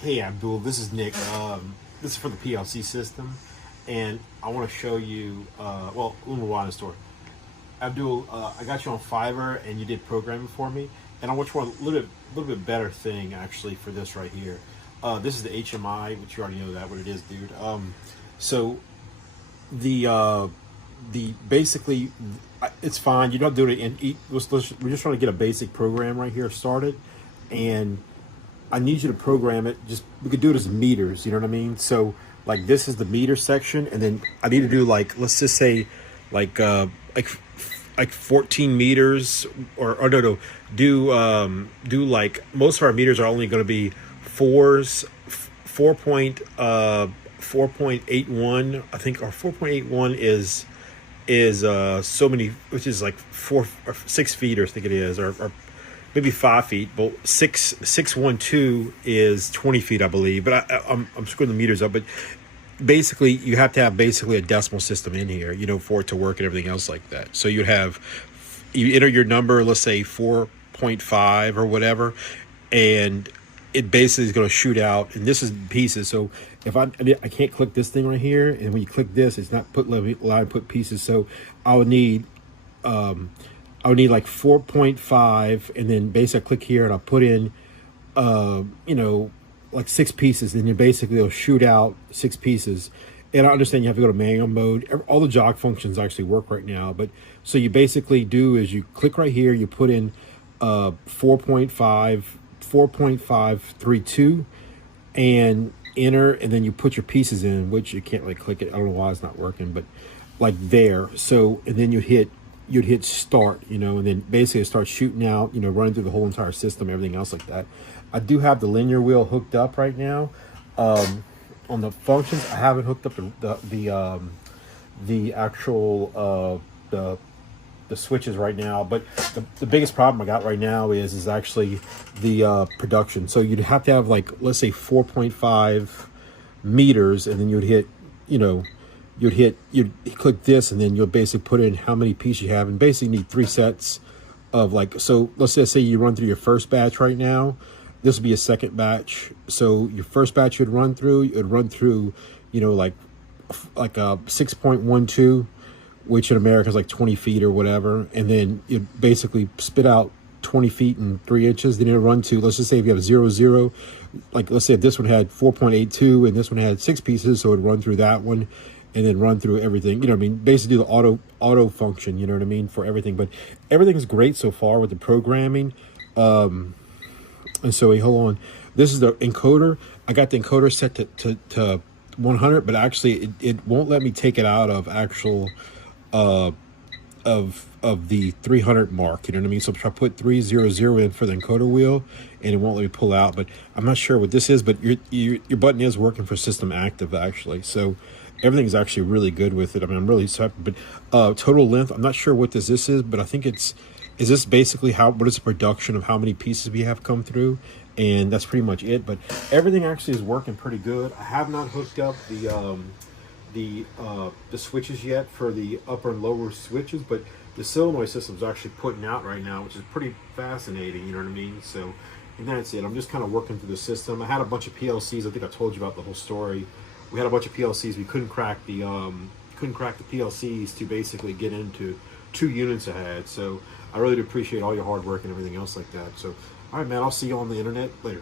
Hey Abdul, this is Nick. This is for the PLC system, and I want to show you. Well, let me rewind the story. Abdul, I got you on Fiverr, and you did programming for me, and I want you on a little bit better thing actually for this right here. This is the HMI, which you already know that what it is, dude. So the basically, it's fine. You don't do it in. We're just trying to get a basic program right here started, and I need you to program it. Just we could do it as meters. You know what I mean? So like this is the meter section, and then I need to do like let's just say like like like 14 meters or no do like most of our meters are only going to be fours 4.81 I think, or 4.81 is so many, which is like 4 or 6 feet, or I think it is, or maybe 5 feet. But 612 is 20 feet, I believe. But I'm screwing the meters up. But basically, you have to have basically a decimal system in here, you know, for it to work and everything else like that. So you enter your number, let's say 4.5 or whatever, and it basically is going to shoot out, and this is pieces. So if I can't click this thing right here, and when you click this, it's not allowed to put pieces. So I would need like 4.5, and then basically I click here and I'll put in you know, like 6 pieces, and then basically it'll shoot out 6 pieces. And I understand you have to go to manual mode. All the jog functions actually work right now, but so you basically do is you click right here, you put in 4.532 and enter, and then you put your pieces in, which you can't really click it. I don't know why it's not working, but like there. So and then you'd hit start, you know, and then basically it starts shooting out, you know, running through the whole entire system, everything else like that. I do have the linear wheel hooked up right now. On the functions, I haven't hooked up the actual the switches right now, but the biggest problem I got right now is actually the production. So you'd have to have like, let's say 4.5 meters, and then you'd hit, you know, you'd click this, and then you'll basically put in how many pieces you have, and basically need 3 sets of like, so let's just say you run through your first batch right now. This would be a second batch. So your first batch you'd run through, you know, like a 6.12, which in America is like 20 feet or whatever. And then you basically spit out 20 feet and 3 inches. Then it'll run to, let's just say if you have 0, 0, like let's say if this one had 4.82 and this one had 6 pieces, so it'd run through that one and then run through everything. You know what I mean? Basically do the auto function, you know what I mean, for everything. But everything's great so far with the programming. And so hold on, this is the encoder. I got the encoder set to 100, but actually it won't let me take it out of actual of the 300 mark, you know what I mean? So if I put 300 in for the encoder wheel, and it won't let me pull out. But I'm not sure what this is, but your button is working for system active actually, so everything's actually really good with it. I mean, I'm really happy. But total length, I'm not sure what this is, but I think is this basically what is the production of how many pieces we have come through, and that's pretty much it. But everything actually is working pretty good. I have not hooked up the switches yet for the upper and lower switches, but the solenoid system is actually putting out right now, which is pretty fascinating, you know what I mean? So, and that's it. I'm just kind of working through the system. I had a bunch of PLCs. I think I told you about the whole story. We had a bunch of PLCs. We couldn't crack the PLCs to basically get into 2 units ahead. So I really do appreciate all your hard work and everything else like that. So, all right, man, I'll see you on the internet later.